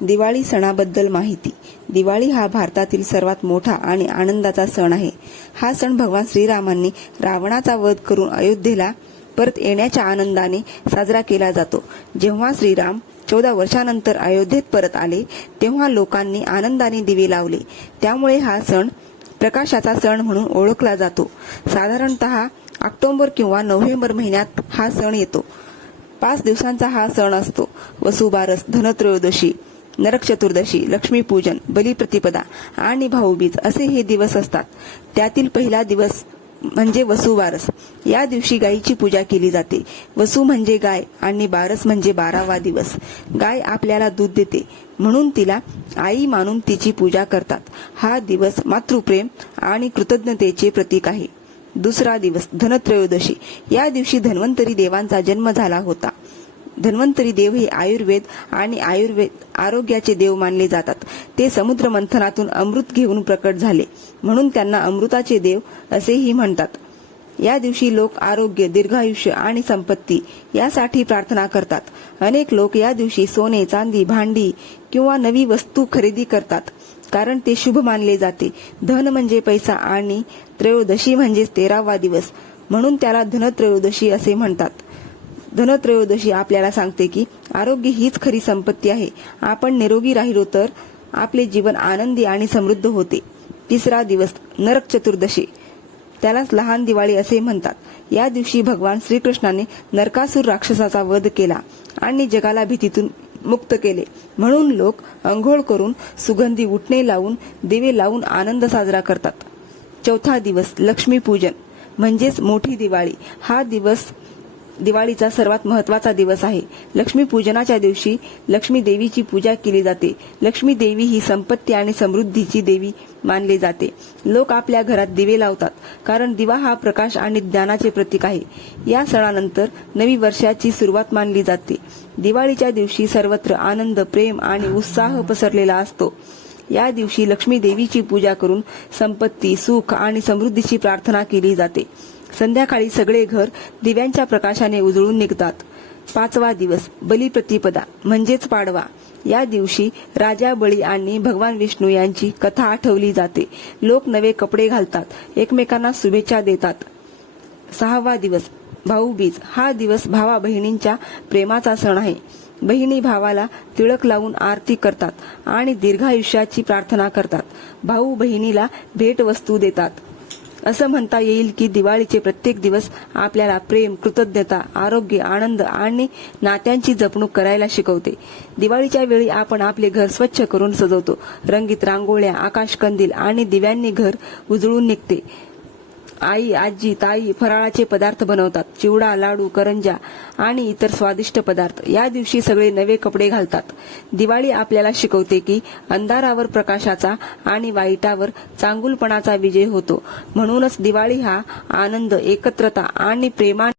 दिवाळी सणाबद्दल माहिती. दिवाळी हा भारतातील सर्वात मोठा आणि आनंदाचा सण आहे. हा सण भगवान श्रीरामांनी रावणाचा वध करून अयोध्येला परत येण्याच्या आनंदाने साजरा केला जातो. जेव्हा श्रीराम 14 वर्षांनंतर अयोध्येत परत आले तेव्हा लोकांनी आनंदाने दिवे लावले. त्यामुळे हा सण प्रकाशाचा सण म्हणून ओळखला जातो. साधारणतः ऑक्टोबर किंवा नोव्हेंबर महिन्यात हा सण येतो. 5 दिवसांचा हा सण असतो. वसुबारस, धनत्रयोदशी, नरक चतुर्दशी, लक्ष्मीपूजन, बलिप्रतिपदा आणि भाऊबीज असे हे दिवस असतात. त्यातील पहिला दिवस म्हणजे वसुबारस. या दिवशी गायीची पूजा केली जाते. वसू म्हणजे गाय आणि बारस म्हणजे 12वा दिवस. गाय आपल्याला दूध देते म्हणून तिला आई मानून तिची पूजा करतात. हा दिवस मातृप्रेम आणि कृतज्ञतेचे प्रतीक आहे. दुसरा दिवस धनत्रयोदशी. या दिवशी धन्वंतरी देवांचा जन्म झाला होता. धन्वंतरी देव हे आयुर्वेद आणि आरोग्याचे देव मानले जातात. ते समुद्र मंथनातून अमृत घेऊन प्रकट झाले म्हणून त्यांना अमृताचे देव असेही म्हणतात. या दिवशी लोक आरोग्य, दीर्घायुष्य आणि संपत्ती यासाठी प्रार्थना करतात. अनेक लोक या दिवशी सोने, चांदी, भांडी किंवा नवी वस्तू खरेदी करतात कारण ते शुभ मानले जाते. धन म्हणजे पैसा आणि त्रयोदशी म्हणजे 13वा दिवस म्हणून त्याला धनत्रयोदशी असे म्हणतात. धनत्रयोदशी आपल्याला सांगते की आरोग्य हीच खरी संपत्ती आहे. आपण निरोगी राहिलो तर आपले जीवन आनंदी आणि समृद्ध होते. तिसरा दिवस नरक चतुर्दशी. त्यालाच लहान दिवाळी असे म्हणतात. या दिवशी भगवान श्रीकृष्णाने नरकासूर राक्षसाचा वध केला आणि जगाला भीतीतून मुक्त केले म्हणून लोक अंघोळ करून सुगंधी उटणे लावून दिवे लावून आनंद साजरा करतात. चौथा दिवस लक्ष्मीपूजन म्हणजेच मोठी दिवाळी. हा दिवस दिवाळीचा सर्वात महत्त्वाचा दिवस आहे. लक्ष्मीपूजनाच्या दिवशी लक्ष्मी देवीची पूजा केली जाते. लक्ष्मी देवी ही संपत्ती आणि समृद्धीची देवी मानली जाते. लोक आपल्या घरात दिवे लावतात कारण दिवा हा प्रकाश आणि ज्ञानाचे प्रतीक आहे. या सणानंतर नवी वर्षाची सुरुवात मानली जाते. दिवाळीच्या दिवशी सर्वत्र आनंद, प्रेम आणि उत्साह पसरलेला असतो. या दिवशी लक्ष्मी देवीची पूजा करून संपत्ती, सुख आणि समृद्धीची प्रार्थना केली जाते. संध्याकाळी सगळे घर दिव्यांच्या प्रकाशाने उजळून निघतात. 5वा दिवस बलिप्रतिपदा म्हणजेच पाडवा. या दिवशी राजा बळी आणि भगवान विष्णू यांची कथा आठवली जाते. लोक नवे कपडे घालतात, एकमेकांना शुभेच्छा देतात. 6वा दिवस भाऊबीज. हा दिवस भावा बहिणींच्या प्रेमाचा सण आहे. बहिणी भावाला तिळक लावून आरती करतात आणि दीर्घायुष्याची प्रार्थना करतात. भाऊ बहिणीला भेटवस्तू देतात. असं म्हणता येईल की दिवाळीचे प्रत्येक दिवस आपल्याला प्रेम, कृतज्ञता, आरोग्य, आनंद आणि नात्यांची जपणूक करायला शिकवते. दिवाळीच्या वेळी आपण आपले घर स्वच्छ करून सजवतो. रंगीत रांगोळ्या, आकाशकंदील आणि दिव्यांनी घर उजळून निघते. आई, आजी, ताई फराळाचे पदार्थ बनवतात. चिवडा, लाडू, करंज्या आणि इतर स्वादिष्ट पदार्थ. या दिवशी सगळे नवे कपडे घालतात. दिवाळी आपल्याला शिकवते की अंधारावर प्रकाशाचा आणि वाईटावर चांगुलपणाचा विजय होतो. म्हणूनच दिवाळी हा आनंद, एकत्रता आणि प्रेमाने